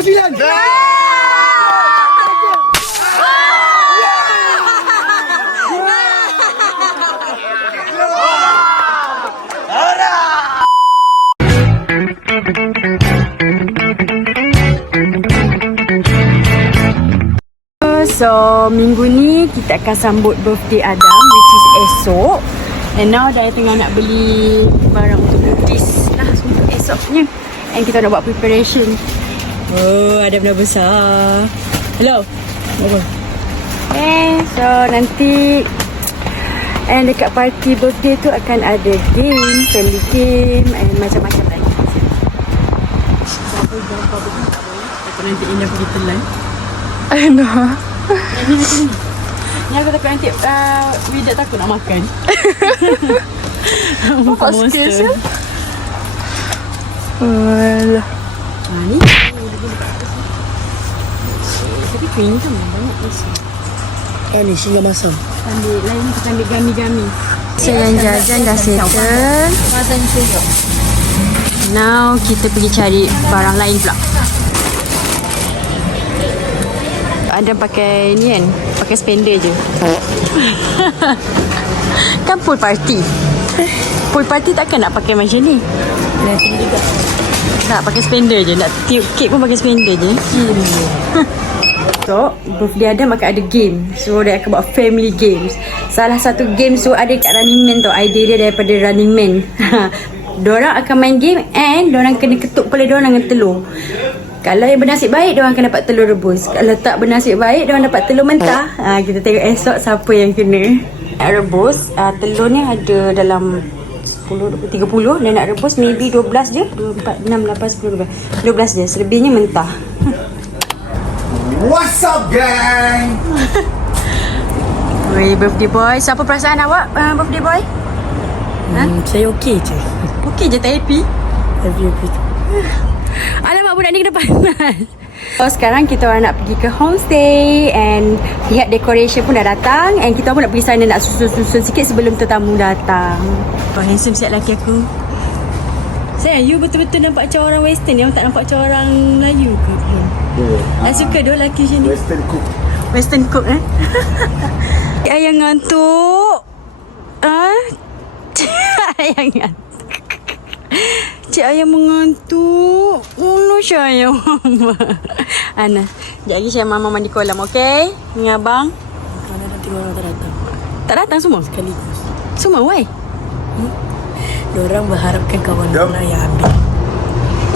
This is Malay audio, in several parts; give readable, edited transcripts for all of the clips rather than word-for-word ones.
99. So, minggu ni kita akan sambut birthday Adam, which is esok. And now dah tengah nak beli barang untuk goodies lah untuk esoknya. And kita nak buat preparation. Oh, Adam dah besar. Hello. Apa? So nanti dekat party birthday tu akan ada game, family game and macam-macam lagi. Aku nanti Ina pergi telan. I know. Ni aku takut nanti Widak takut nak makan. Apa sikit? Alah. Ni tapi kuih ni kan banyak isi. Ni singa masam. Ambil lain kita ambil gami-gami. So yang jajan dah settle. Now kita pergi cari barang lain pula. Ada pakai ni kan, pakai spender je. Kan pool party. Pool party takkan nak pakai macam ni. Nanti juga. Tak, pakai spender je. Nak tiup kek pun pakai spender je. So, birthday Adam akan ada game. So, dia akan buat family games. Salah satu game tu ada kat Running Man tu. Idea dia daripada Running Man. Diorang akan main game and diorang kena ketuk kepala diorang dengan telur. Kalau yang bernasib baik, diorang akan dapat telur rebus. Kalau tak bernasib baik, diorang dapat telur mentah. Kita tengok esok siapa yang kena. Nak rebus, telur ni ada dalam 10, 20, 30. Dan nak rebus maybe 12 je. 2, 4, 6, 8, 10, 12 je. Selebihnya mentah. What's up, gang? Woi, birthday boy. Siapa perasaan awak, birthday boy? Saya okey je. Okey je, tak happy? Happy. Alamak, budak ni kena panas. So, sekarang kita orang nak pergi ke homestay and lihat decoration pun dah datang. And kita pun nak pergi sana nak susun-susun sikit sebelum tetamu datang. Oh, handsome siap lelaki aku. Sayang, you betul-betul nampak macam orang western. Yang tak nampak macam orang Melayu ke? Dah suka dia lelaki macam ni. Western cook. Western cook Ayah ngantuk. Ayah ngantuk. Cik Ayah mengantuk. Sayang Mama. Ana, sekejap lagi saya Mama mandi kolam, okey? Dengan abang. Kalau nanti orang tak datang. Tak datang semua? Sekaligus. Semua, why? Diorang berharapkan kawan diorang yang ambil.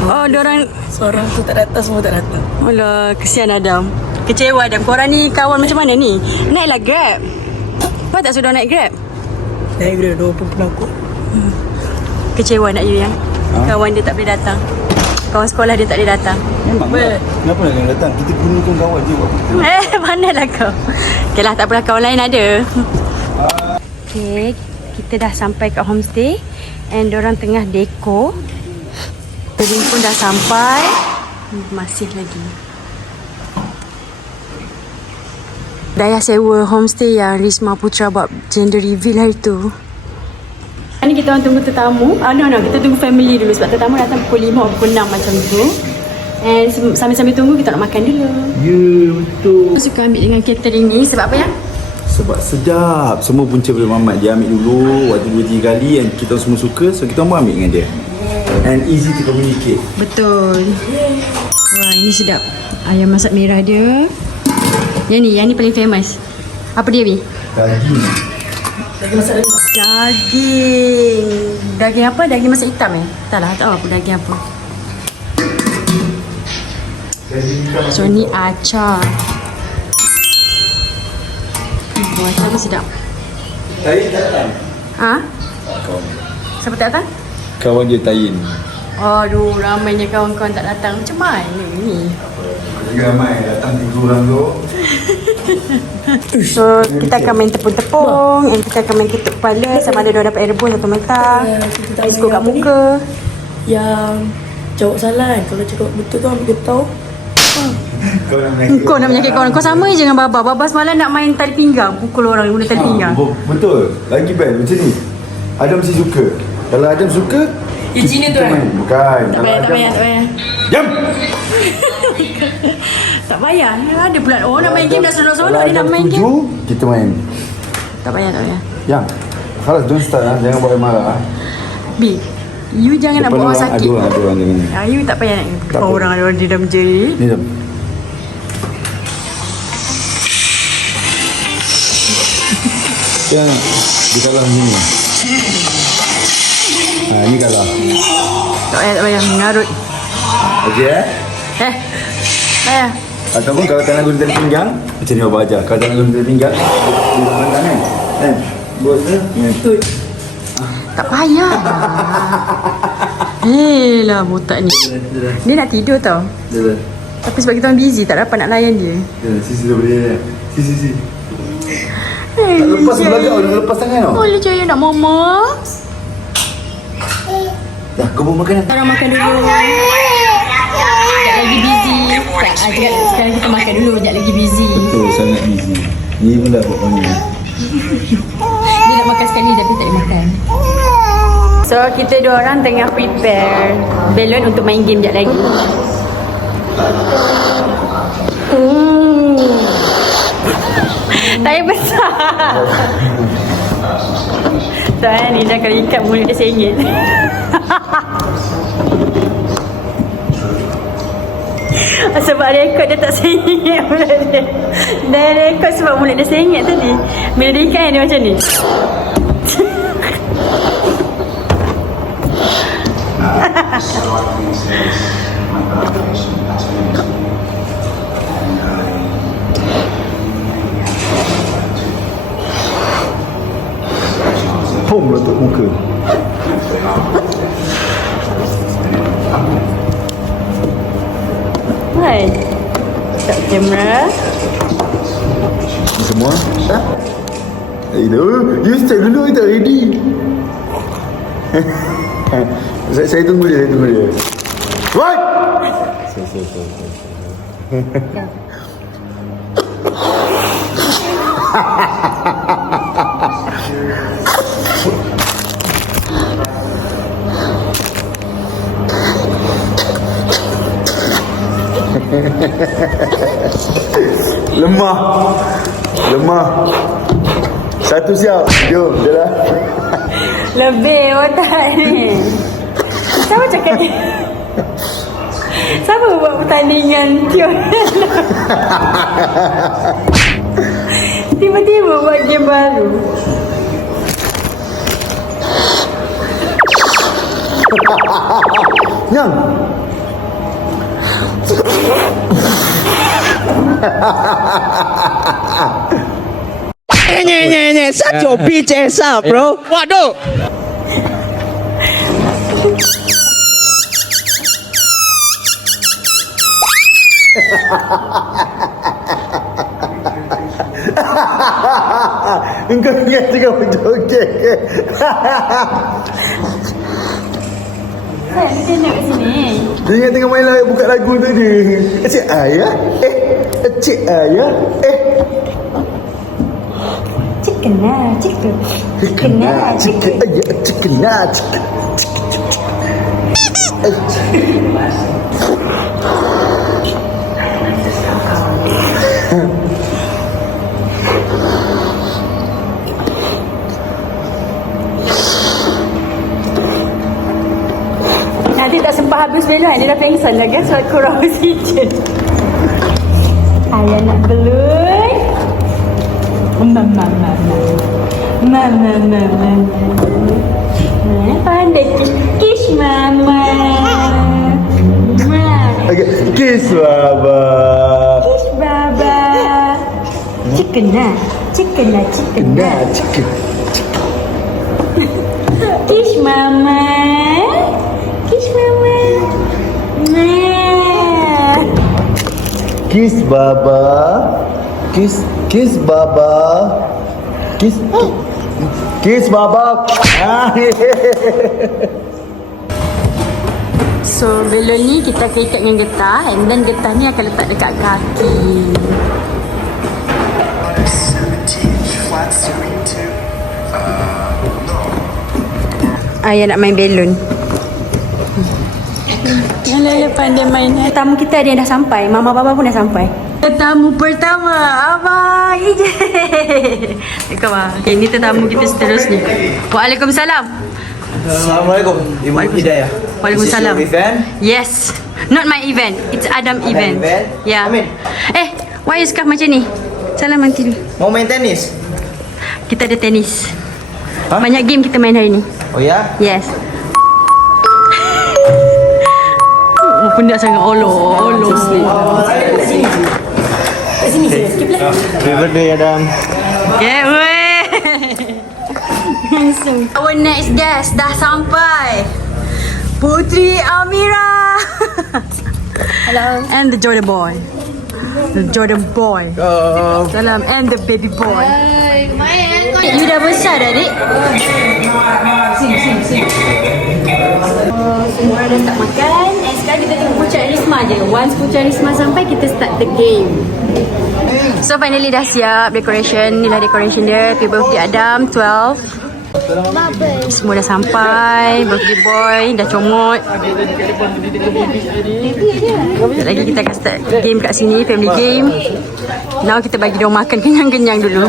Oh, diorang... Seorang tu tak datang, semua tak datang. Alah, kesian Adam. Kecewa Adam. Korang ni kawan macam mana ni? Naiklah Grab. Kenapa tak sudah naik Grab? Naik dia 20 penakut. Kecewa nak you yang kawan dia tak boleh datang. Kawan sekolah dia tak boleh datang. Memang lah. Kenapa nak kena datang? Kita gunakan kawan je buat apa. Manalah kau. Okay lah, tak apalah, kawan lain ada. Okay, kita dah sampai kat homestay. And diorang tengah dekor. Wedding pun dah sampai. Masih lagi. Dayah sewa homestay yang Risma Putra buat gender reveal hari tu. Ni kita orang tunggu tetamu. No, kita tunggu family dulu sebab tetamu datang pukul 5 atau pukul 6 macam tu. And sambil-sambil tunggu kita nak makan dulu. Ya, betul. Aku suka ambil dengan catering ni sebab apa ya? Sebab sedap. Semua punca daripada Mamat. Dia ambil dulu waktu 2-3 kali and kita semua suka. So kita pun ambil dengan dia. And easy to communicate. Betul. Wah, ini sedap. Ayam masak merah dia. Yang ni paling famous. Apa dia, Bi? Daging. Lagi masak lagi. Daging. Daging apa? Daging masak hitam Tak lah, tak tahu apa daging apa. So ni acar. Wah, acar pun sedap. Tayin datang. Siapa tak datang? Kawan dia Tayin. Aduh, ramainya kawan-kawan tak datang. Macam mana ni? Ramai datang 3 orang tu. So, kita akan main tepung-tepung and kita akan main ketuk kepala sama ada dia dapat air rebus atau mentah. Biskut kat muka. Yang jawab salah kan. Kalau cakap betul tu ambil tahu. Kau nak menyakit kawan. Kau sama je dengan Baba. Baba semalam nak main tali pinggang. Pukul orang guna tali pinggang. Betul. Lagi best macam ni. Adam mesti suka. Kalau Adam suka, Yang Cina tu kan? Bukan. Tak payah, tak payah, tak payah. Diam. Tak payah. Ada pula orang nak main game dah seronok-seronok dia nak main game. 7, kita main. Tak payah, tak payah. Yang. Khalas, don't start lah. Jangan buat yang marah. B, you jangan nak buat orang sakit. Ada orang dengan ni. You tak payah nak Tak apa. orang ada orang di dalam jeri. Ni jom. Yang dia kalah ni. Ni kalah. Tak payah, tak payah. Mengarut. Okey Tak payah. Ataupun kalau tak nak guna tali pinggang, macam ni Abah ajar. Kalau tak nak guna tali pinggang, dia pandang kan? Kan? Bos tu? Betul. Tak payah. Lah botak ni. Dia nak tidur tau. Dah. Tapi sebab kita orang busy, tak dapat nak layan dia. Sisi dah boleh. Sisi. Tak lepas sebelah kau, nak lepas tangan tau. Boleh je nak mama. Dah, kau buat makanan. Orang makan dulu. Sekejap lagi busy. Sekarang kita makan dulu. Sekejap lagi busy. Betul, sangat busy. Ni pun dah buat panggil. Dia nak makan sekali tapi tak boleh makan. So kita dua orang tengah prepare balon untuk main game sekejap lagi. Tayar besar. Tuan ni dah kalau ikat mulut dia sengit. Sebab rekod dia tak sengit mulut dia. Dah rekod sebab mulut dia sengit tadi. Bila dia ikat dia macam ni. Pom letak muka. Hai. Tak kamera. Ni semua. Dah. You start dulu, kita ready. Saya tunggu dia. Right! Lemah. Satu siap. Jom, jalan. Lebih otak ni. Siapa cakap ni? Siapa buat pertandingan Tio? Tiba-tiba buat game baru. Nyang. Shut your bitch ass up, bro. Waduh. Engkau ingat juga berjoget. Saya nak kat sini. Dia ingat tengah main buka lagu tadi. Cik Ayah. Cik Ayah. Chicken lah, chicken. Chicken lah, chicken. Chicken lah. Nanti tak sempat habis belon, dia dah pengsan lagi sebab kurang oksigen. Ayah nak belun. Mama. Pandai kiss mama. Kiss Baba. Kiss baba. Chicken lah. Chicken. Kiss mama. Kiss Baba. Kiss Baba. Kiss Baba. So belon ni kita akan ikat dengan getah, and then getah ni akan letak dekat kaki. Ayah nak main belon. Lele pandai main. Tamu kita ada yang dah sampai. Mama bapa pun dah sampai. Tetamu pertama, Abang Ije. Okay, ini tetamu kita seterusnya. Waalaikumsalam. Assalamualaikum. Ibu Hidayah. Waalaikumsalam. This is your event? Yes. Not my event. It's Adam event. event? Ya. Amin. Why you scarf macam ni? Salam nanti dulu. Mau main tenis? Kita ada tenis. Hah? Banyak game kita main hari ni. Oh ya? Yes. Oh, pendak sangat. Olo. Happy birthday Adam. Yeah, weh. Langsung. Our next guest dah sampai. Putri Amira. Hello. And the Jordan boy. The Jordan boy. Salam. And the baby boy. You dah besar dah, Dik? Sing. Semua dah start makan. And sekarang kita tengok Pucat Risma je. Once Pucat Risma sampai, kita start the game. So finally dah siap decoration. Inilah decoration dia. Happy birthday Adam 12. Semua dah sampai. Birthday boy dah comot. Sekejap lagi kita akan start game kat sini. Family game. Now kita bagi dia makan kenyang-kenyang dulu.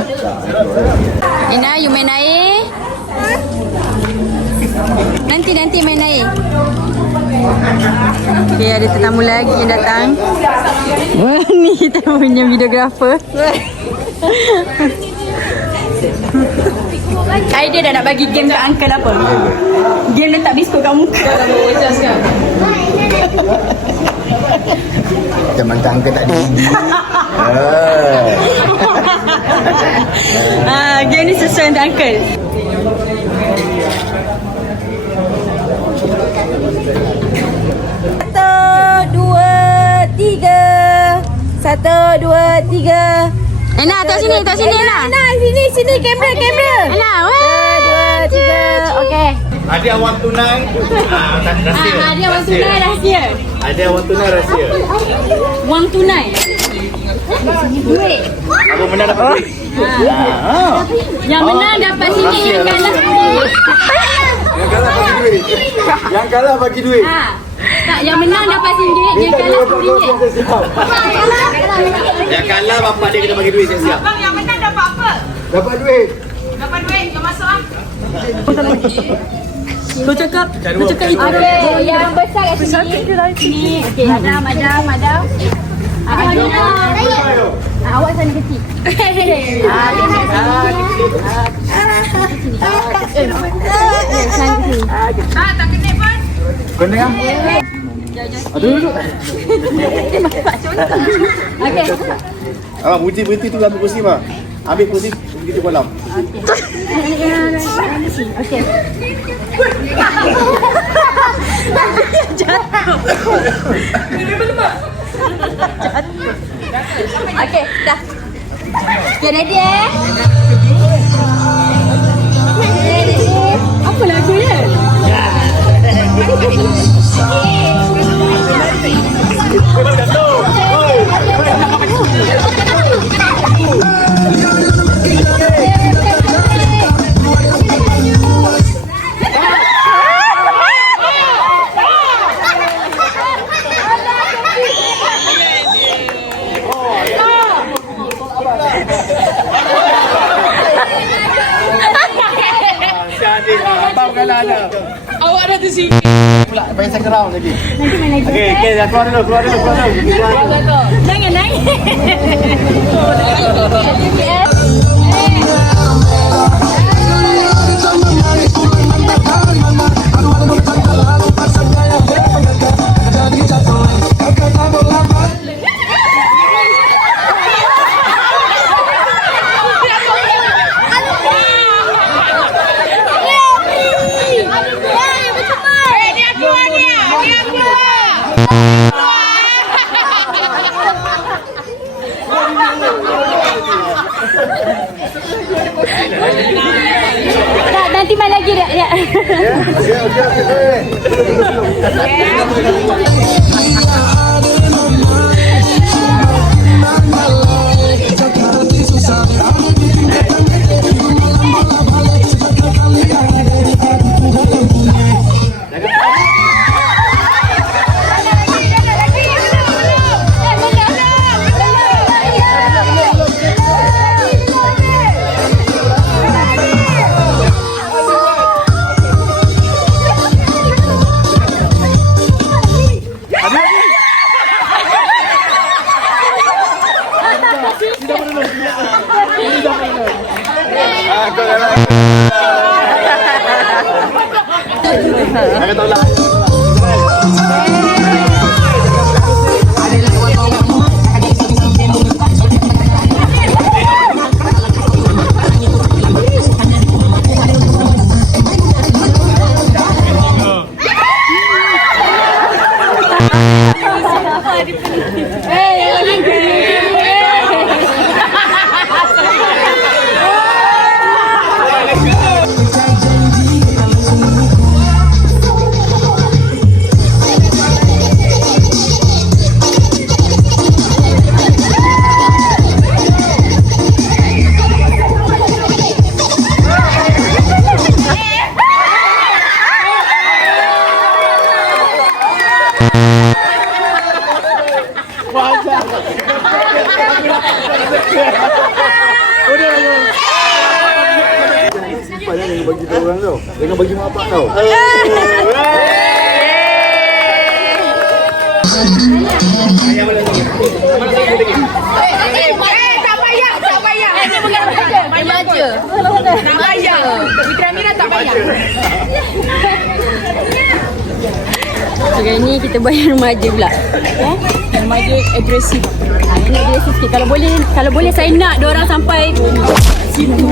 Ina, you main air? Nanti main air. Okay, ada tetamu lagi yang datang. Wah, ni kita punya videographer. Idea dah nak bagi game kat uncle apa? Game letak biskut kat muka. Teman tangga tak ada. Game ni sesuai untuk uncle. Satu, dua, tiga. Ena, tok sini, Ena. Sini, kamera. Ena, satu, dua, tiga. Okey. Ada wang tunai. Rahsia. Ada wang tunai rahsia. Ada wang tunai rahsia. Wang tunai. Duit. Apa menang dapat duit? Yang menang dapat sini, yang kalah duit. Yang kalah bagi duit. Tak, yang menang dapat RM1, yang kalah RM10. Yang kalah bapak dia kena bagi duit siap-siap. Bang, yang menang dapat apa? Dapat duit. Dapat duit, jom masuk ah. Kau cakap itu. Okey, yang besar kat sini. Okey, Adam. Awak sana kecil. Tak kena pun. Kena kan? Aduh. Okey. Abang, berhenti tu ambil kursi bang. Ambil kursi kita kolam. Okey. Okey, dah. Okay, ready Ready. Apa lagu dia? Abang kalah ada. Awak dah tu sini. Pula pakai second round lagi. Nanti main lagi. Okey, dah keluar dulu. Jangan naik. Tak, nanti main lagi dah. Ya. Jangan tolak. Jangan bagi tahu orang tau. Jangan bagi mak bapak tau. Tak payah. Dia bukan baca. Tak payah. Putera Amira tak payah. Sekarang ni kita bayar remaja pula. Remaja agresif. Ini agresif sikit. Kalau boleh saya nak diorang sampai situ.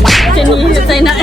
Macam ni saya nak.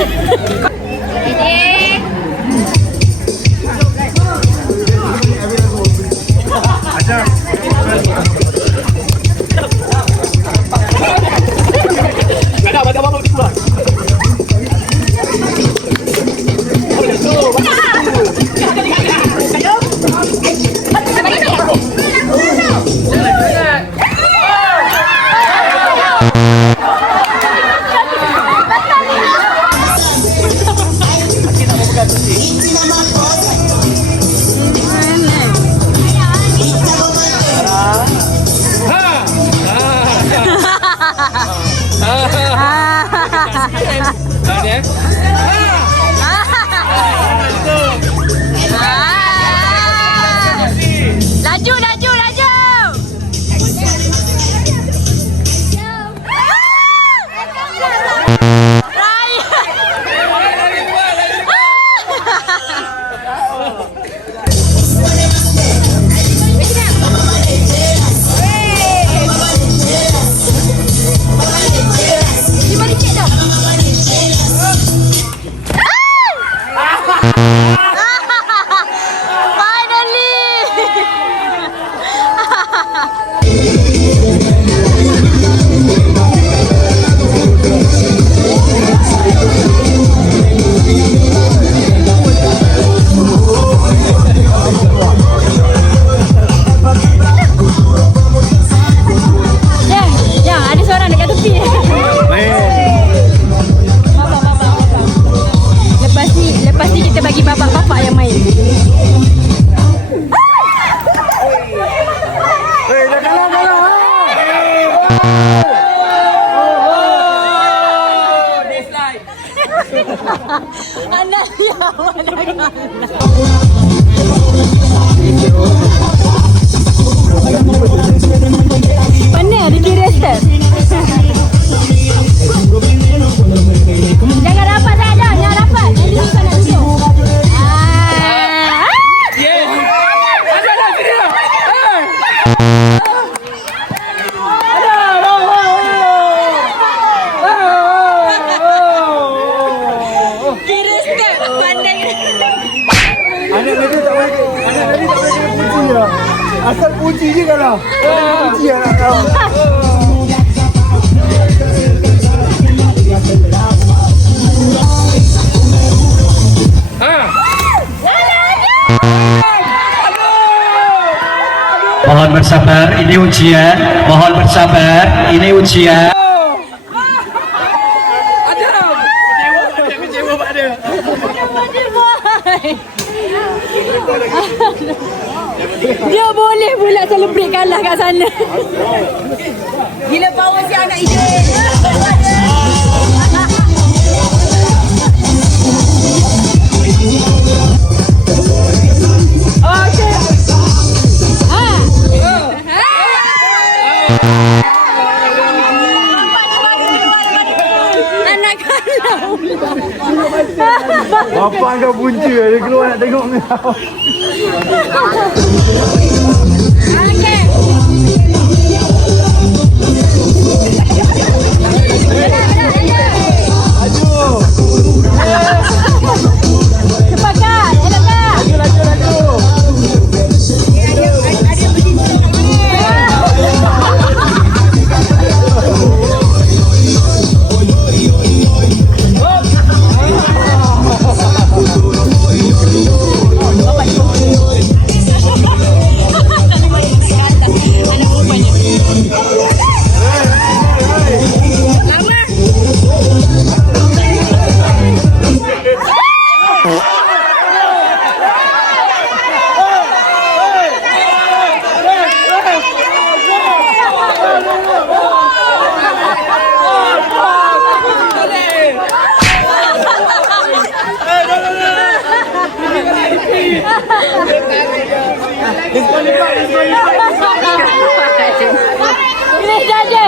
Mana ada kira step? Jangan rapat saja, jangan rapat. Nanti kau nak tunjuk. Kira step pandai. Anak tadi tak boleh puji lah. Asal puji je kalau. Puji anak kau. Mohon bersabar, ini ujian. Mohon bersabar, ini ujian. Dia boleh pula celebrate kalah kat sana. Gila power si anak itu. Okey. Anak Bapak kau punca, dia keluar nak tengok kau. Cepat Kak, elok Kak. Laju. Ini saja.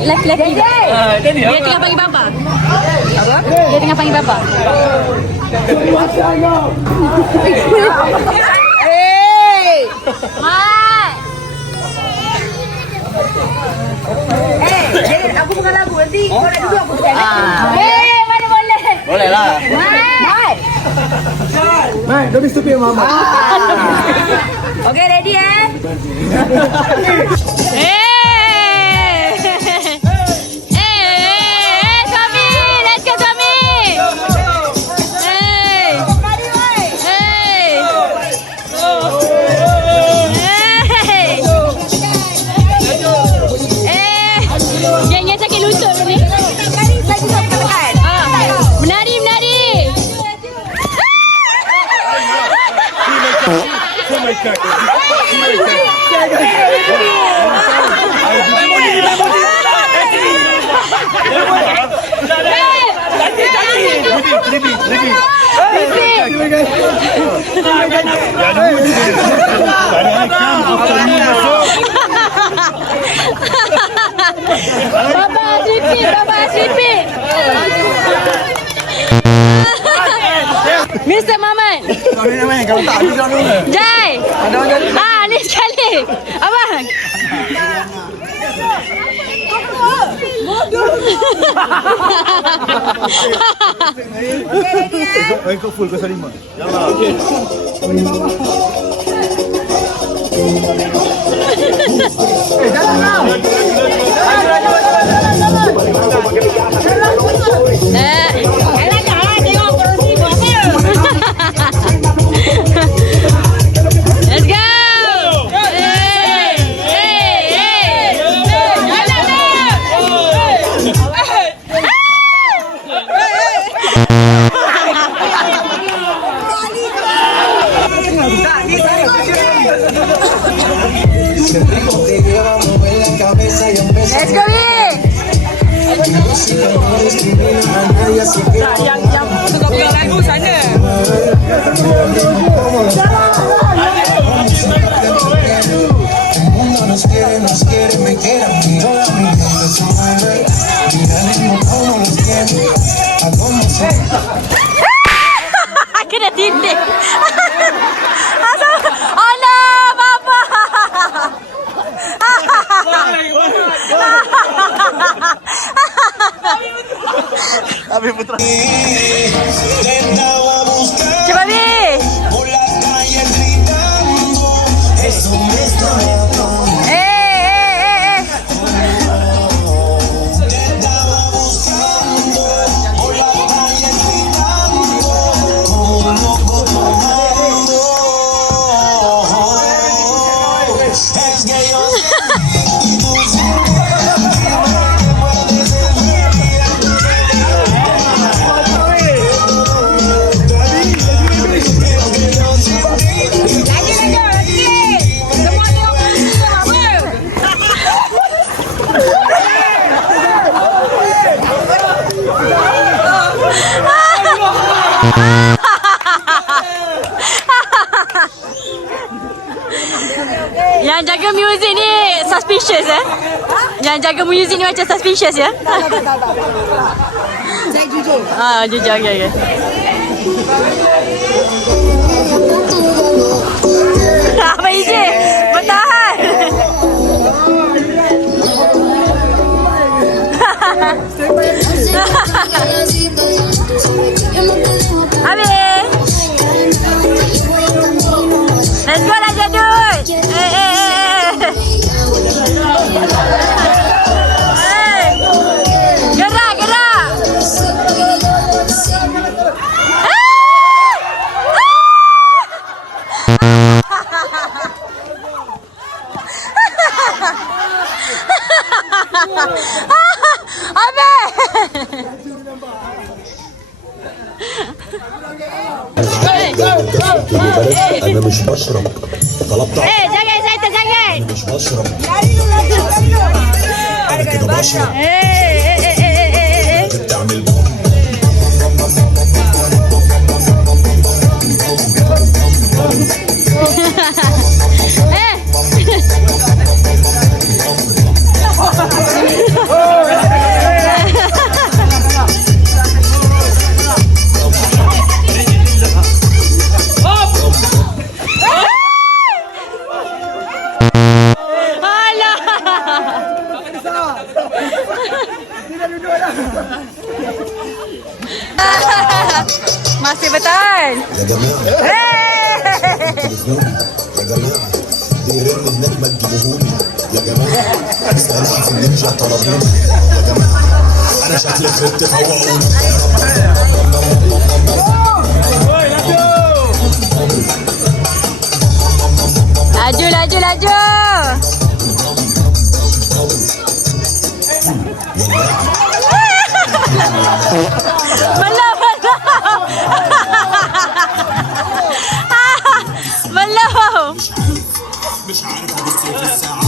Laki-laki dia tengah panggil bapa. Dia tengah panggil bapa. Mat. Aku bukan lagu nanti kau nak duduk aku stand. Mana boleh? Boleh lah. Mat. Hai, don't be stupid mama. Okay, ready Tommy, let's go Tommy. Gengnya sakit lutut ni. Menari. Baba sleepy. Mr. Maman. Kalau tak habis dulu. Jai. Ni sekali. Abang. Kau full kau salima. Let's go. Hey. Let's go, Wi. Yang suka lagu sana. Nos quiere, me quiere a mí, toda mi gente se mueve. Mira el ritmo como los tiene, a cómo se Kena tindik. Alah, bapa. te andaba buscando Cuba, Wi. por la calle gritando. Eso me estaba te andaba buscando por la calle gritando como un loco tomando. Es que yo Yang jaga muzik ni suspicious Yang jaga muzik ni macam suspicious ya. Saya jujur. Jujur, okey. Apa isi? Bertahan. Habis. Let's go lah Jadul. Gerak, gerak. أنا مش بشرب طلبت Jangan excited sangat. مش بشرب أنا كده بشرب بتعمل Masih betul. يا جماعة تليفوني يا جماعة دي رن النجمة تجيبوهولي يا جماعة سلاحي في النينجا طلبوني يا جماعة أنا شكلي خربت فوقوني Laju, laju, laju. Belum, belum. Belum. مش عارف أبص في الساعة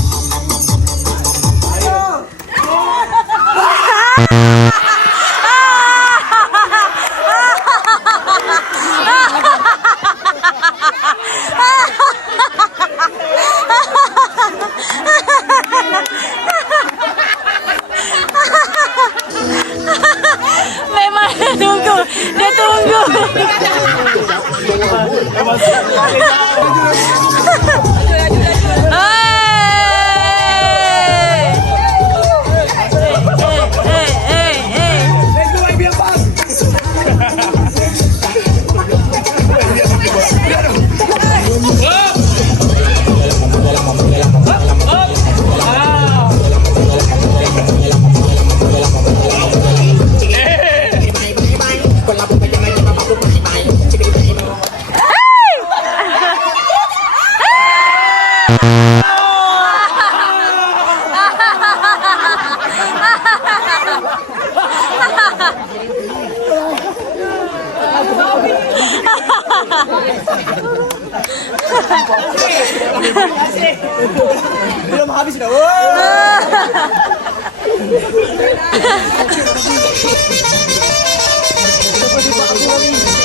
Belum habis dah.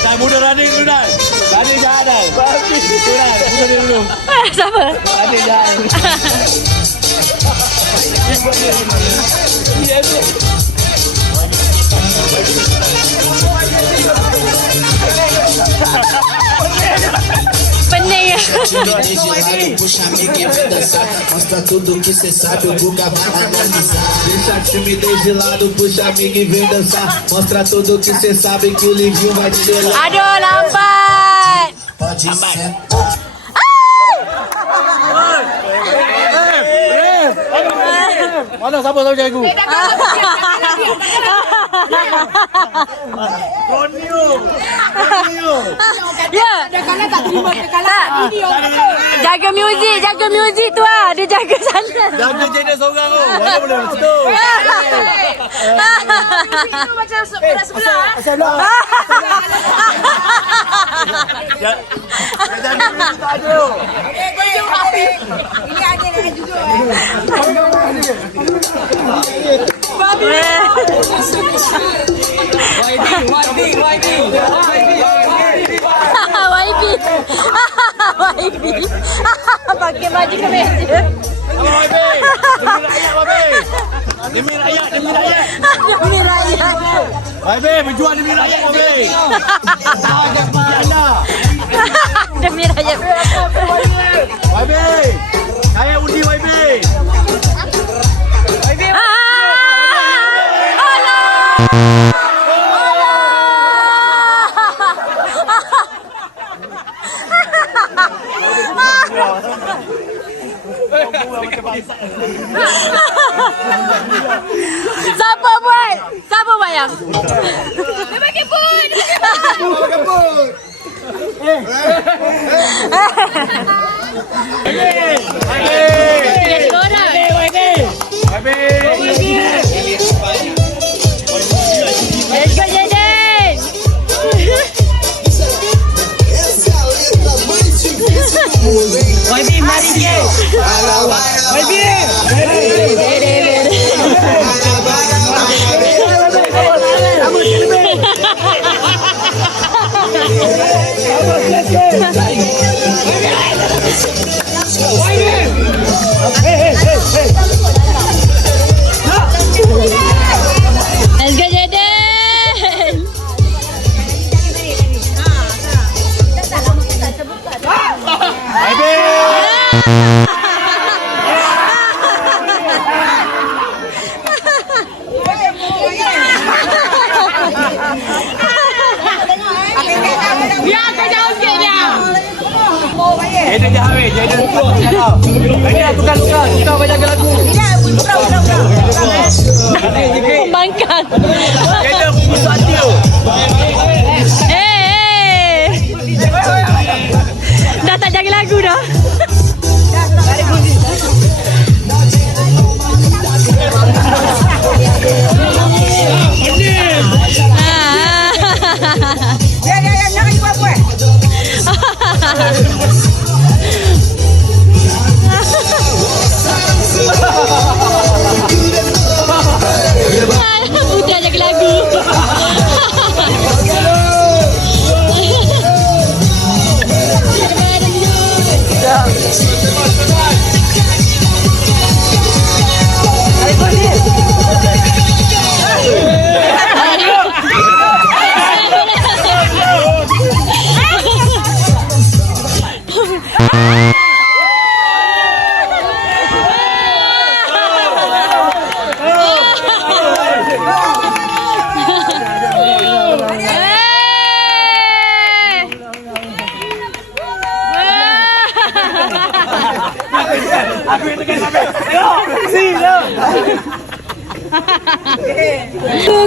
Dah muda running dulu dah. Running jahat dah. Itu dah. Muda dia dulu. Siapa? Running jahat. Pening. Puxa amiga e vem dançar. Mostra tudo que cê sabe, o Guga vai analisar. Deixa a timidez de lado, puxa amiga e vem dançar. Mostra tudo que cê sabe, que o Livinho vai te levar. Aduh, lambat. Pode ser. Mana siapa tahu cikgu? Ya. Jaga muzik tu ah. Dia jaga sana. Jaga channel seorang tu. Mana boleh betul. Itu macam sebelah-sebelah. Tak ada. Ini ada dengan juga. YB. Pakai baju kemeja. Demi rakyat, demi rakyat. Demi rakyat. YB, berjuang demi rakyat, YB. Demi rakyat. YB, saya undi YB. Siapa buat? Siapa bayang? Dia pakai pun. Let's go, Jaden. Essa é a letra mais difícil do mundo, hein? YB, mari dia. YB. Let's go, Jaden. Biar kau jauh sikit dia. Jaden jahat weh, Jaden teruk. Ini aku kan tukar banyak lagu. Pembangkang. Jaden pusat dia. Dah tak jaga lagu dah. Jangan ikut apa. Putri jaga lagu.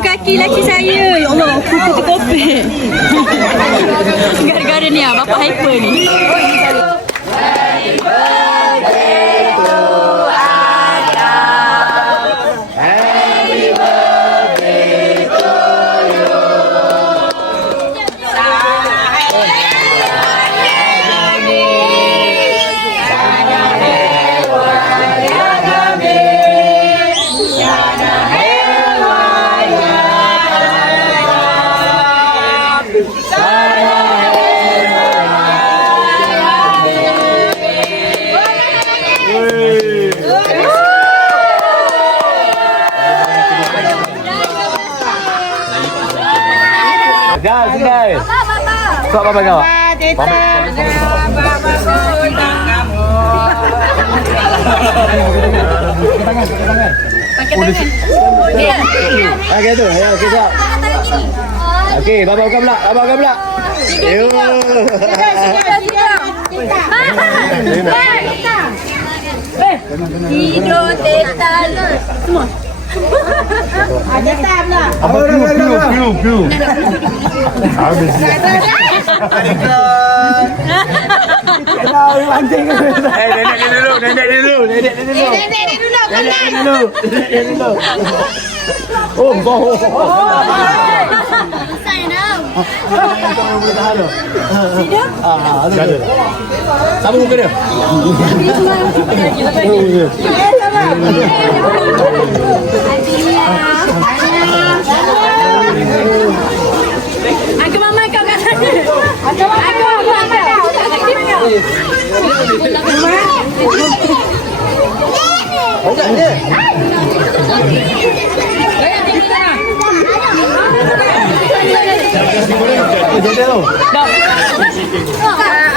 Kaki laki saya. Ya Allah, kuku terkopek. Gara-gara ni lah, bapak hyper ni. pandai. Kau apa kau? Okey tu. Ya, okey siap. Okey, baba buka pula. Baba buka pula. Yo. Tidur tetal semua. Ada tab lah. Apa piu. Nenek dulu. Oh, boh. Ada. Sama muka dia. Aku mama kau kat sana. Aku mama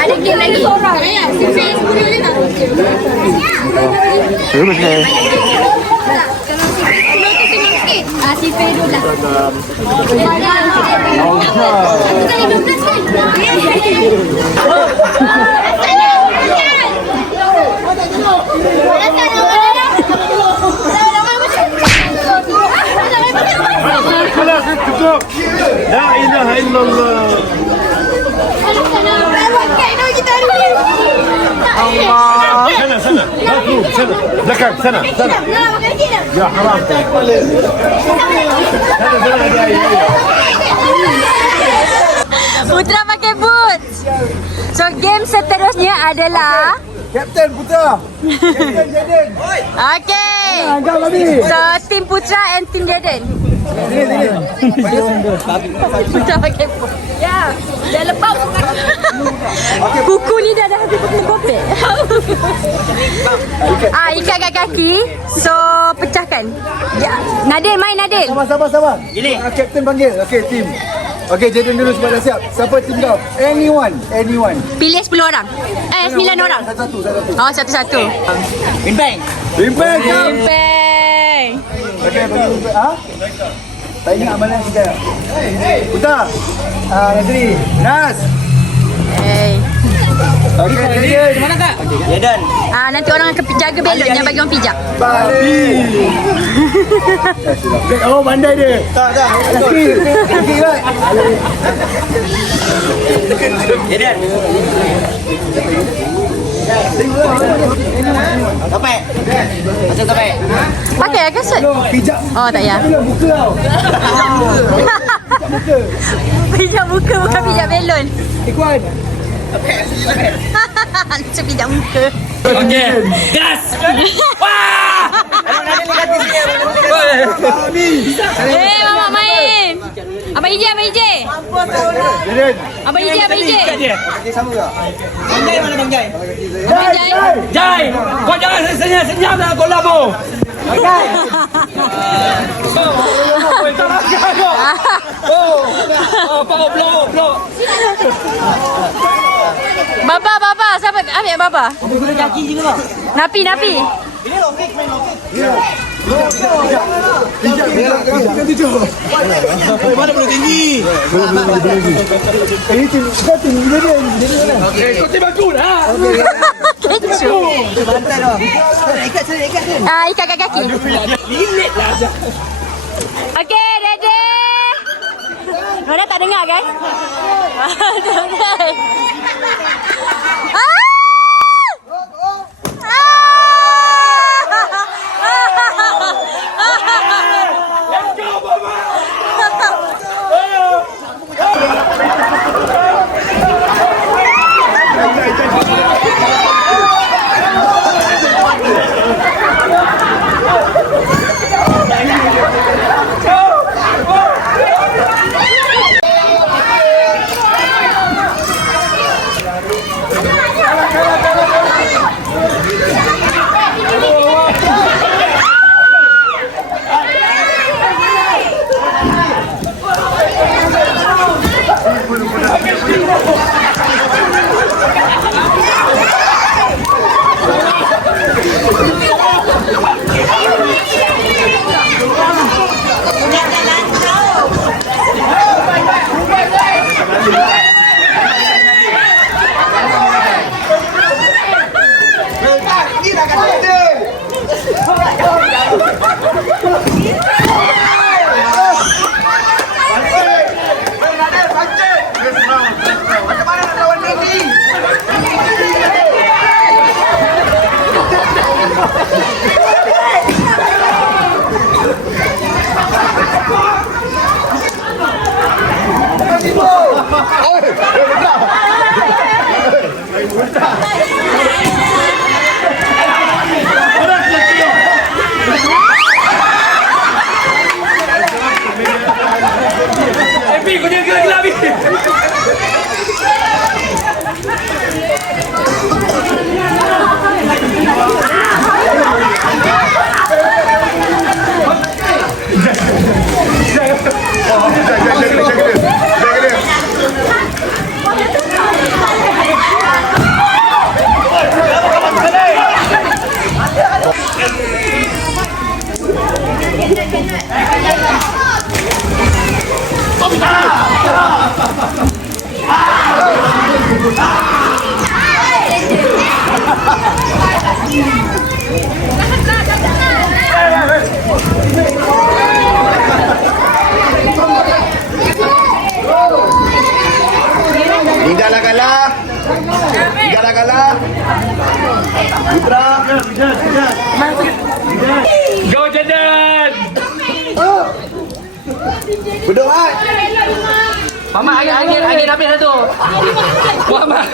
ada game lagi seorang. Saya 10 boleh tak? Si Fedo lah. Aku kali 12 kan? Cukup. La ilaha illallah. Sana. Belakang, sana. Ya, haram. Putra pakai boots. So game seterusnya adalah Kapten Putra. Kapten Jaden. okay. So tim Putra and tim Jaden. Putra pakai boots. Ya, dah lepas. Kuku ni dah habis kena kopek. Ikat kat kaki. So pecahkan. Ya, Nadil main Nadil. Sabar. Ini. Kapten panggil. Okey, tim. Okey, Jaden dulu sebab dah siap. Siapa tim kau? Anyone. Pilih 10 orang. 9 orang. Satu. Oh, satu-satu. Bimpeng. Peng. Okey, bagi ha? Tak ingat amalan kita. Putra. Nadri. Nas. Hey. Okey, Jaden. Mana kak? Nanti orang akan jaga belon yang bagi orang pijak. Bali. Oh, pandai dia. Tak. Okey, right. Jaden. Topek. Macam topek. Pakai lah kasut. Pijak. Oh, tak payah. Buka tau. Pijak muka bukan pijak belon. Ikuan. Macam pijak muka. Okey. Gas. Wah! Mama main. Abang Ije. Jaden. Abang Ije. Banggai mana banggai? Abang Ije. Jai, kau jangan senyap dah kau labo. Banggai. Oh, itu banggai kau. Blok. Baba, siapa ambil Baba? Guna kaki je kau. Napi. Ini lokik main lokik. Pijak. Mana belum tinggi? Ini tim Jaden. Okey, kau tembak aku dah. Kecoh. Bantai dah. Ikat tu. Ikat kat kaki. Lilit lah. Okey, ready. Nona tak dengar kan? Okey. kalah. Putra. Go Jordan. Berdoa. Mama angin habis dah tu. Muhammad.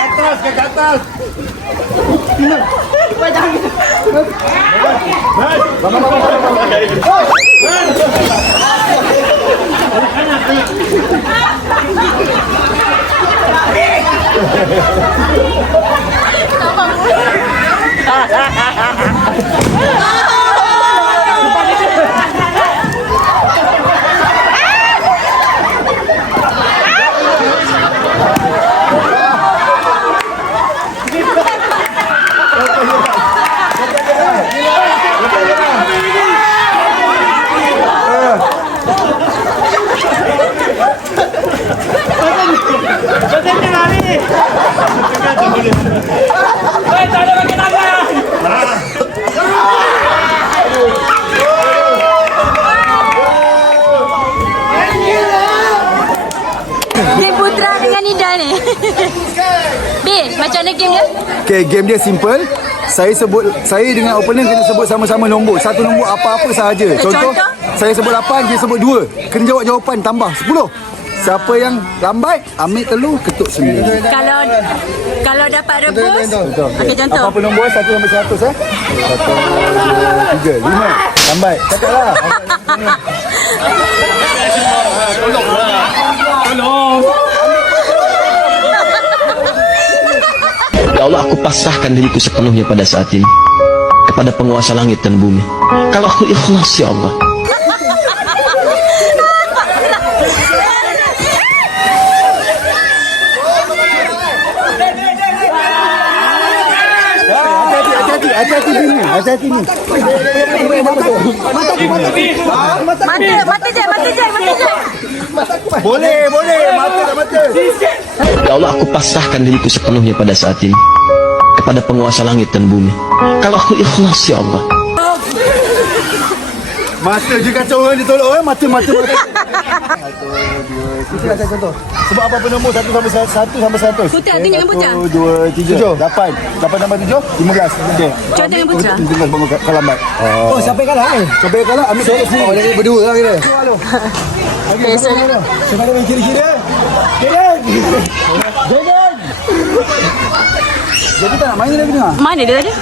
Atas ke atas. Game Putra dengan Nida ni. Bin, macam mana game dia? Okay, game dia simple. Saya dengan opponent kena sebut sama-sama nombor. Satu nombor apa-apa sahaja. Contoh, saya sebut 8, dia sebut 2. Kena jawab jawapan tambah 10. Siapa yang lambat, ambil telur, ketuk sendiri. Kalau dapat rebus. Okey, contoh. Apa-apa nombor 1 sampai 100 1, 2, 3, 5. Lambat. Cakaplah. Ya Allah, aku pasrahkan diriku sepenuhnya pada saat ini kepada penguasa langit dan bumi. Kalau aku ikhlas, ya Allah. Hati-hati ni. Hati-hati ni. Mata je. Boleh. Mata. Ya Allah, aku pasrahkan diriku sepenuhnya pada saat ini kepada penguasa langit dan bumi. Kalau aku ikhlas, ya Allah. Mata je kacau orang dia tolak orang. Mata. 1, 2, 3. Kita contoh. Sebab apa-apa nombor 1 sampai 100. Putra, tunjuk dengan Putra. 1, 2, 3, 8. 8 tambah 7, 15. Okey. Contoh dengan Putra. 15 bangun lambat. Oh, siapa yang kalah? Siapa yang kalah? Ambil tolak sini. Oh, jadi berdua lah kita. Okey, siapa yang main kiri-kiri? Jordan! Jadi tak nak main lagi tengah? Mana dia tadi?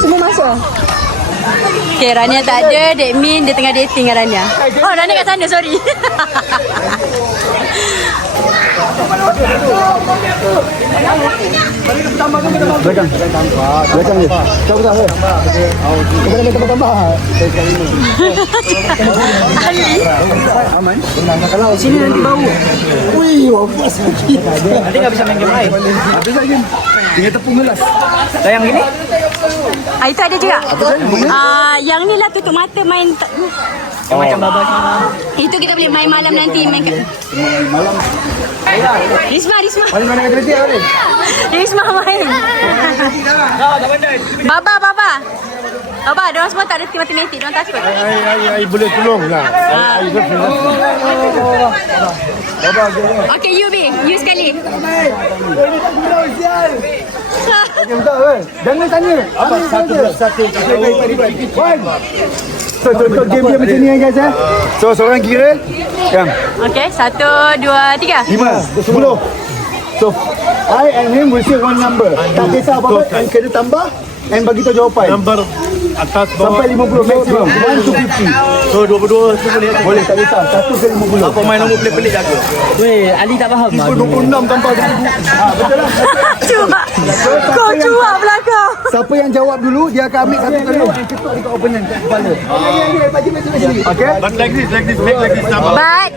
Semua masuk. Okay, Rania tak ada. That mean dia tengah dating dengan Rania. Oh, Rania kat sana, sorry. Belakang je. Kau betul ke? Kau boleh tambah. Ali. Aman. Kalau sini nanti bau. Wih, bagus lagi. Nanti enggak bisa main game lain. Habis lagi. Tinggal tepung gelas. Yang gini? Itu ada juga. Yang ni lah tutup mata main. Macam babak. Itu kita boleh main malam nanti. Main Malam. Risma. Mana kereta ni? Risma main. Baba, diorang semua tak ada matematik. Diorang takut. Ai boleh tolong lah. Ai boleh. Okay, you B. You sekali. Okey, betul ke? Jangan tanya. Apa? Satu. So, game dia macam ni guys eh. So, seorang kira. Yang. Okay, 1, 2, 3. 5, 10. So, I and him will say one number. Tak kisah apa-apa. And kena tambah. And bagi tahu jawapan. Number atas bawah. Sampai 50 maximum. 1 to 50. So 22 tu boleh. Boleh, tak kisah. 1 ke 50. Apa main nombor pelik-pelik jaga. Weh, Ali tak faham. 26 tambah 1000. Betul lah. Cuba. Kau cuba belakang. Siapa yang jawab dulu, dia akan ambil satu telur and ketuk dekat opponent kat kepala. Okay? But like this, make like this number. But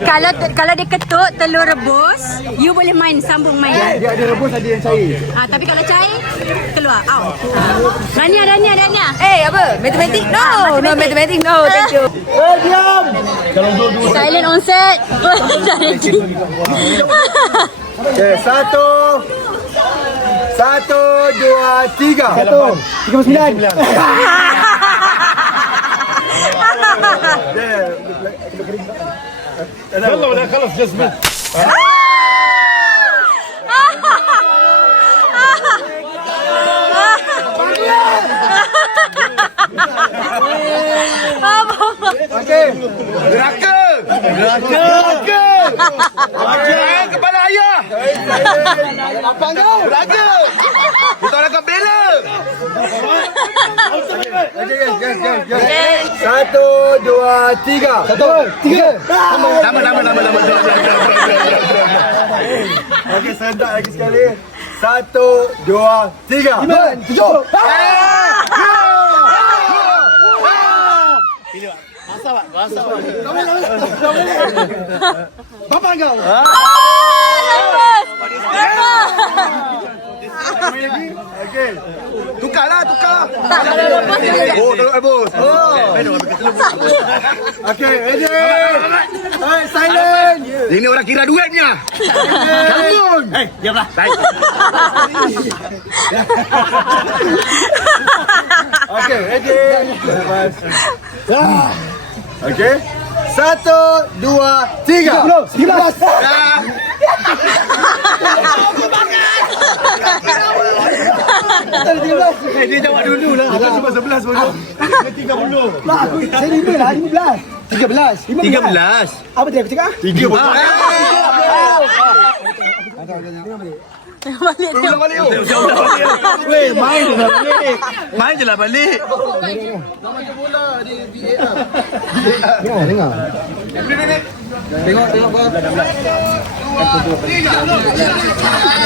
kalau dia ketuk telur rebus, you boleh main, sambung main. Dia ada rebus, ada yang cair. Tapi kalau cair, keluar, out. Rania. Apa? Matematik? No, matematik no. Thank you. Diam! Silent on set. Okay, 1, 2, 3. 1, 39. Kalau just me. Okey. Neraka. Kepala ayah. Apa kau? Neraka. Kita orang akan bela. Okey. 1, 2, 3. 3. Nama. Okey, serentak lagi sekali. 1, 2, 3. 7. Bapa kau. Okey. Tukar. Oh, tolong bos. Okey, ready. Hai, silent. Ini orang kira duitnya. Kambun. Diamlah. Okey, ready. Okey. 1, 2, 3. 11. Dia jawab dulu lah. Aku cuma 11 bodoh. 30. Saya 5 lah, 15. 13. Apa dia aku cakap? 3 bodoh. Main je lah balik. Dengar. Tengok.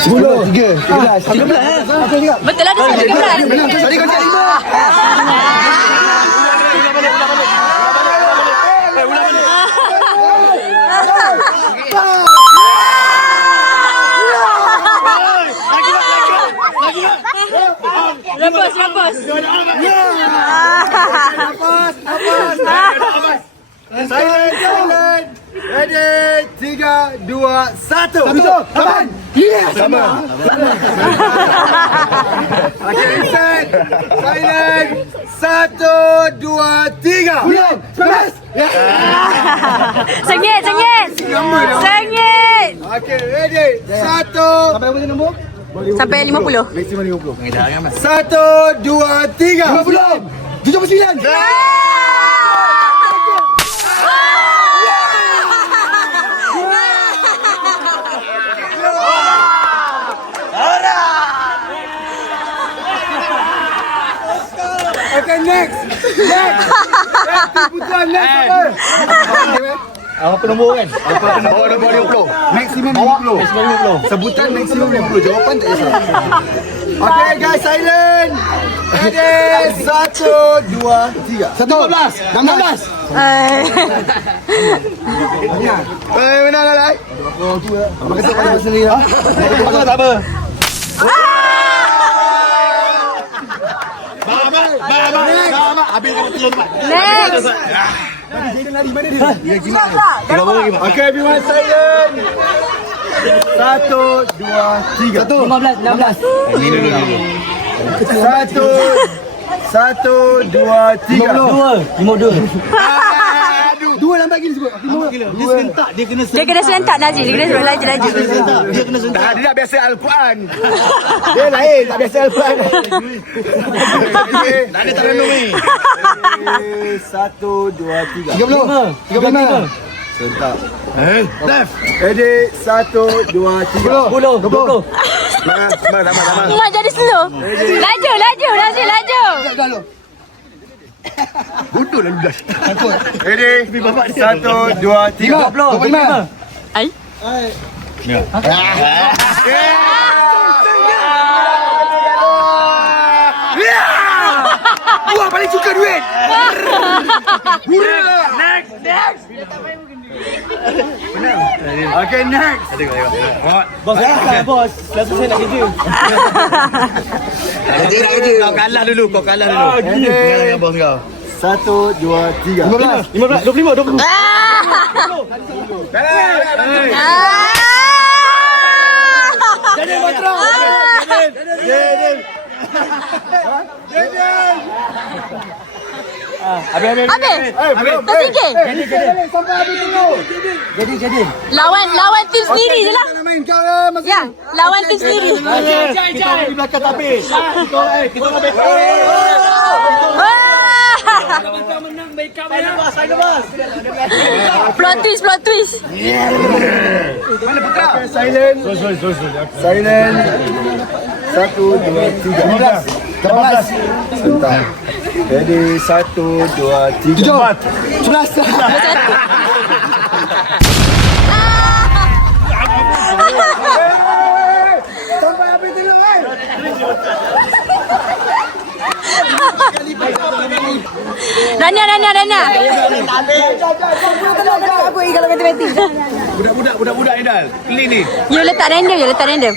10, 13. Betul lah dia 13. Tadi kau cakap 5. Lepas. Silent. Ready. 3, 2, 1. Taman. Yes. Sama. Okay, set. Silent. 1, 2, 3. 11. Sengit. Okay, ready. 1. Sampai berapa nombor? Sampai 50. Maksimum 50. 1, 2, 3. 50. 79. Okay, next. Putra next. Apa nombor kan? Nombor 20. Maksimum 50. Sebutan maksimum 50. Jawapan tak kisah. Okay guys, silent. Ready. 1, 2, 3. 16. Mana lah. Makasih pada sendiri lah. Tak apa. Habis kamu telur. Next. Dia lari mana dia? Okay, everyone silent. 1, 2, 3. 15. 1, 2, 3. 52. Dua lambat gini sebut. Dia serentak, dia kena serentak Najib. Dia kena laju. Dia kena serentak. Dia tak biasa Al-Quran. Dia lain, tak biasa Al-Quran. Tak ada terenung ni. 1, 2, 3. 35. Serentak. Left. Ready. 1, 2, 3. 20. Sama. Mak jadi slow. Laju. Najib laju. Bodoh lah ludas. Ready. 1, 2, 3. 25. Ai. Wah, paling suka duit. Next. Okay, next. Bos. Lepas saya nak kerja. Kau kalah dulu. Dengan bos kau. 1, 2, 3. 15, 25. Jadi Batra. Jadi. Habis. Terfikir. Jadi. Lawan tim sendiri je lah. Main kau masa. Ya, lawan tim sendiri. Kita di belakang tapi. Kita orang baik. Menang baik kau. Saya bos. Plot twist. Mana Putra? Silent. Silent. 1, 2, 3. 15. Sebentar. Jadi 1, 2, 3. 11. Sampai habis dulu Rania. Aku kalau matematik. Budak-budak Idal. Pilih ni. You letak random.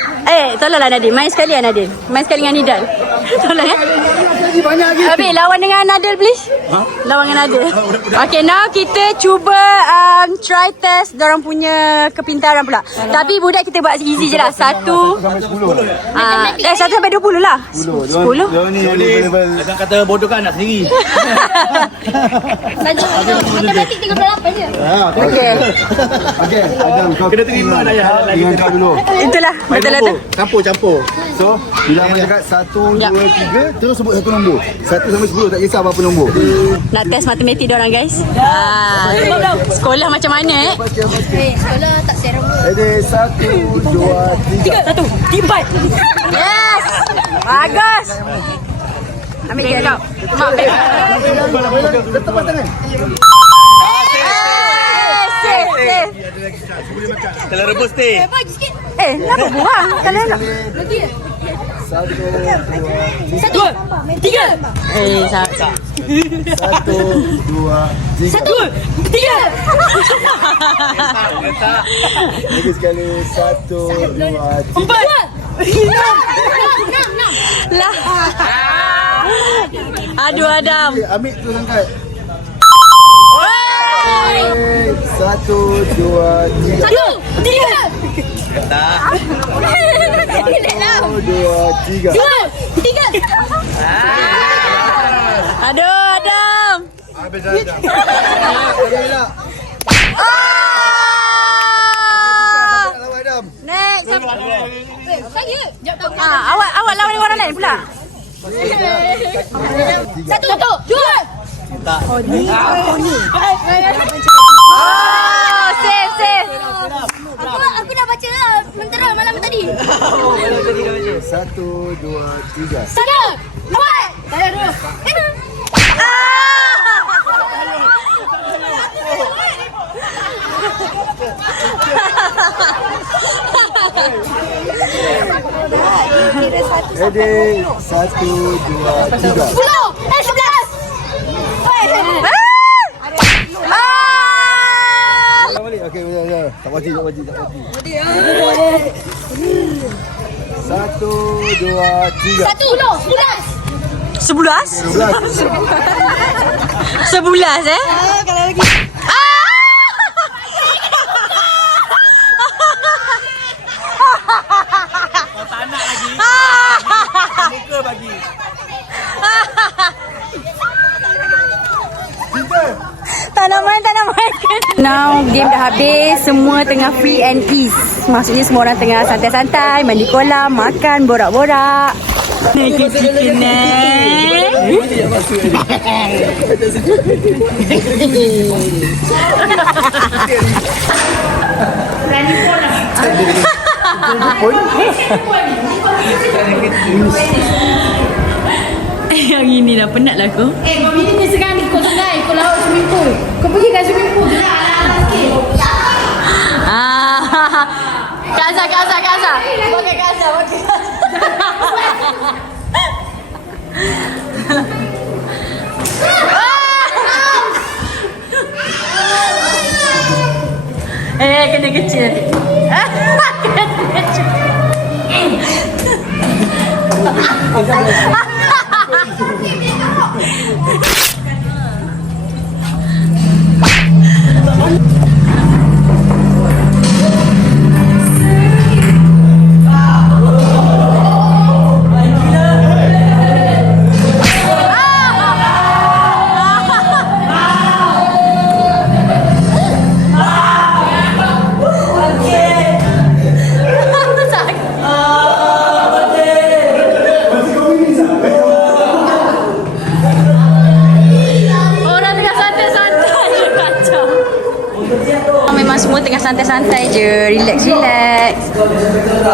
Tolonglah Nadine. Main sekali lah Nadine. Main sekali dengan Nidal. Tolong Banyak lagi. Habis lawan dengan Nadal please. Lawan dengan Nadal. Okay, now kita cuba try test dorang punya kepintaran pula. Tapi budak kita buat easy je lah. 1 sampai 10. 1 sampai 20 lah. 10. Dia ni Jangan kata bodoh kan nak sendiri. Matematik 38 je. Okay. Okey, Adam kau Kena terima dah ya. dengan kau dulu. Itulah. Betul lah tu. Campur. So, bila main dekat 1, 2, 3, terus sebut satu nombor. 1 sampai 10 tak kisah apa nombor. Nak test matematik diorang guys. Sekolah macam mana Sekolah tak serem. Jadi 1, 2, 3. 1, 4. Yes. Bagus. Ambil je kau. Mak ambil. Tepat tangan. Safe. Telah rebus teh. Kenapa buang? Kalau nak. 1, 2, 1, 3. 1, 2, 3. 3. Lagi sekali 1, 2, 3. 4. 6. Lah. Aduh Adam. Ambil tu angkat. 1, 2, 3. 1, 3. 1, 2, 3. 3. Aduh Adam. Habis dah. Lawan Adam. Next. Saya. Jawab tak. Awak lawan orang lain pula. 1, 2. Oh, safe. Aku dah baca lah mentera malam tadi. 1, 2, 3. 1, 4. Saya dulu. Ready, 1, 2, 3. 10. 11. Balik. Okey, betul. Tak pasti. 1, 2, 3. 11? 11 kalau lagi. Kau tak nak lagi. Muka bagi. Tak nak main. Now game dah habis. Semua tengah free and ease. Maksudnya semua orang tengah santai-santai, mandi kolam, makan, borak-borak. Yang ini dah penat lah aku. Kau ni sekarang ni kau sungai, kau laut swimming pool. Kau pergi kat swimming pool je lah, ala-ala sikit. Kaza. Pakai Kaza. Kena kecil. santai-santai je. Relax.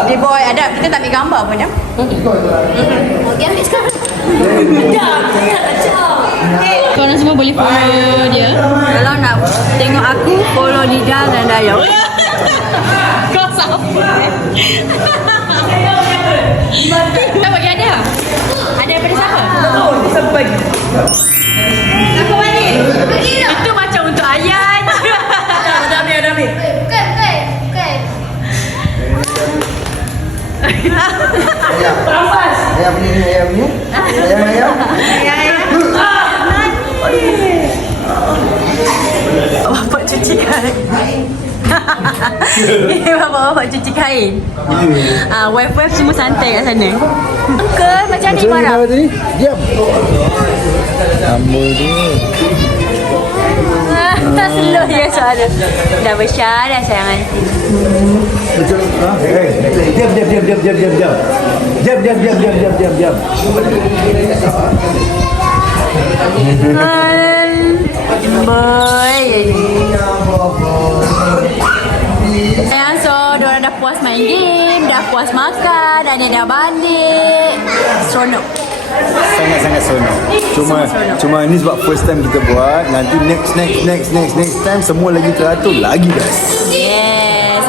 Okay boy, Adab, kita tak ambil gambar pun Adab. Okey, ambil sekarang. Korang semua boleh follow dia. Kalau nak tengok aku, follow Nida dan Dayang. Kau siapa? Kau bagi ada? Ada daripada siapa? Siapa bagi? Siapa bagi? Itu macam untuk Ayan. Dah ambil. Bukan. Ayah punya. Bapak cuci kain. Ini bapak cuci kain. Wife semua santai kat sana. Uncle, macam ni marah? Diam. Sama dia. Slow je soalan. Dah besar dah sayang aunty. Diam. Boy. Sayang, so diorang dah puas main game, dah puas makan, dan dia dah balik. Seronok. Sangat-sangat seronok. Cuma ni sebab first time kita buat. Nanti next time semua lagi teratur lagi guys. Yes.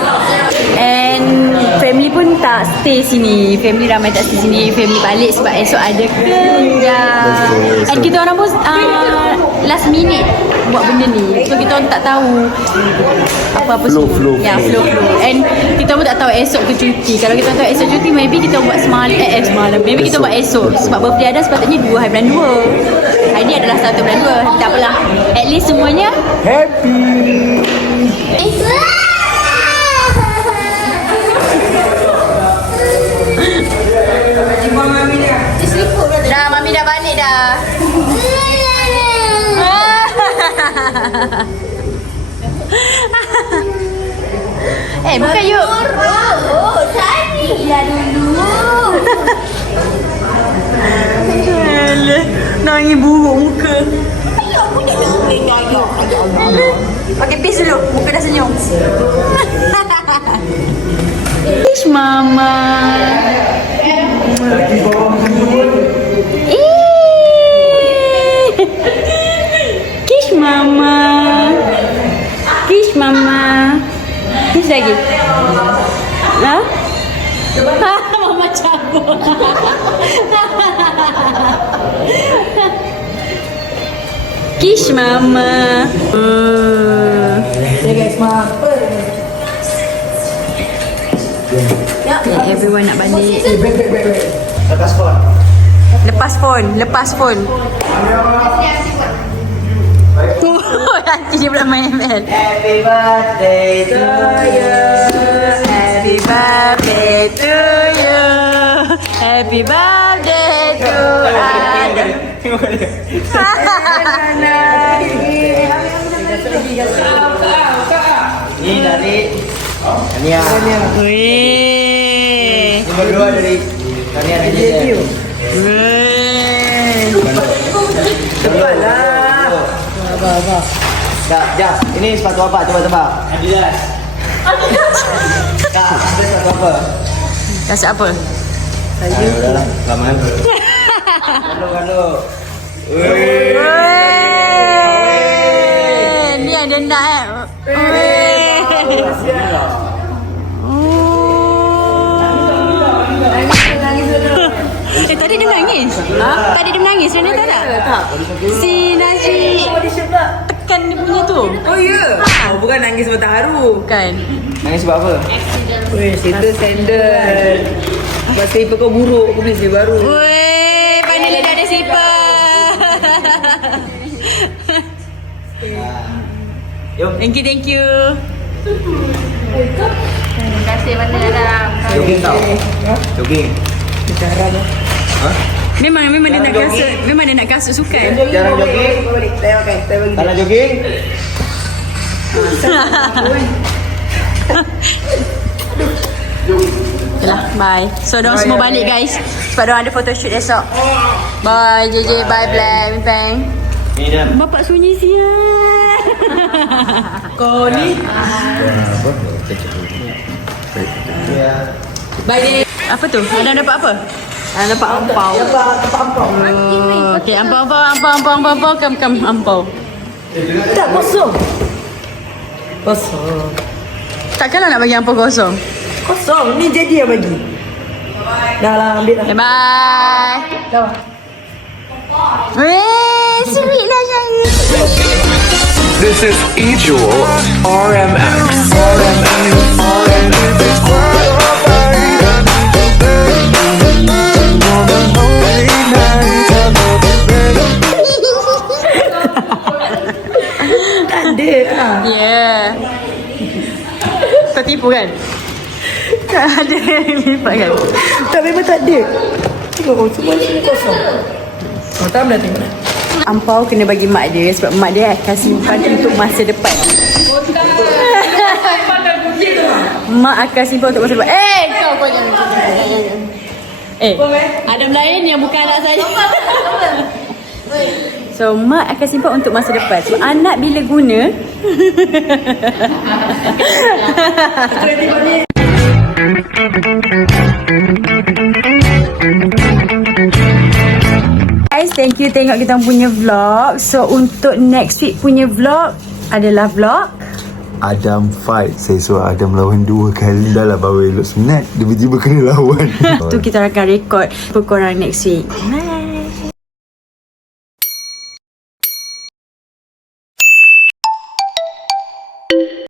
And family pun tak stay sini. Family ramai tak stay sini. Family balik sebab esok ada kerja. Betul. And kita orang pun last minute buat benda ni. So kita orang tak tahu apa-apa Flow. Ya, flow. And kita pun tak tahu esok tu cuti. Kalau kita tahu esok cuti, maybe kita buat semalam. Maybe kita buat esok. Sebab birthday ada sepatutnya 2 hari bulan 2. Hari ni adalah 1 bulan 2. Tak apalah. At least semuanya Happy. dah, Mami dah balik dah. Bukan yuk. Tadi lah dulu. Nangis buruk muka. Ayok pun dah ayok. Pakai pis dulu. Muka dah senyum. Ish mama. Kiss mama. Kiss lagi. Mama cabut. Kiss mama. Everyone nak balik. Lepas phone. Nanti dia pula main ML. Happy birthday to you. Happy birthday to you. Happy birthday to Adam. Ni dari Tania. Wih. Nombor 2 dari Tania dan Jim. Cepatlah. Abah. Dah. Ini sepatu apa? Coba tebak. Adidas. Tak, ini sepatu apa? Rasa apa? Udahlah, selamat. Kalau. Ni yang dia nak tadi dia menangis. Tadi dia menangis. Dia tak nak? Tak. Si Najib tekan dia punya tu. Oh ya? Bukan nangis sebab tak haru. Bukan. Nangis sebab apa? Weh, itu sandal. Sebab slipper kau buruk, aku beli slipper baru. Weh, finally dah ada slipper. Jom. Thank you. Terima kasih mana dalam. Jogging tau. Jogging. Memang dia nak kasut. Memang dia nak kasut sukan. Jarang jogging. Tak nak jogging. Yalah, bye. So, diorang semua balik guys. Sebab diorang ada photoshoot esok. Bye, JJ. Bye, Black. Bang. Ni dah. Bapak sunyi sial. Kau ni. Baik. Apa tu? Adam dapat apa? Dapat ampau. Okey, ampau. Kam ampau. Tak kosong. Kosong. Takkanlah nak bagi ampau kosong. Kosong. Ni jadi yang bagi. Dah lah, ambil lah. Okay, bye. Dah. Weh, sweet lah yang ni. This is Ejul RMX. Yeah. Kau tipu kan? Tak ada yang lipat kan? Tak, memang tak ada. Tengok, semua ni kosong. Oh, tak boleh tengok. Ampau kena bagi mak dia sebab mak dia akan simpan untuk masa depan. Mak akan simpan untuk masa depan. Kau jangan. Adam lain yang bukan anak saya. So mak akan simpan untuk masa depan. So anak bila guna guys, thank you tengok kita punya vlog. So untuk next week punya vlog adalah vlog Adam fight. Saya suruh Adam lawan 2 kali. Dah lah baru elok sunat, tiba-tiba kena lawan. tu kita akan rekod untuk korang next week.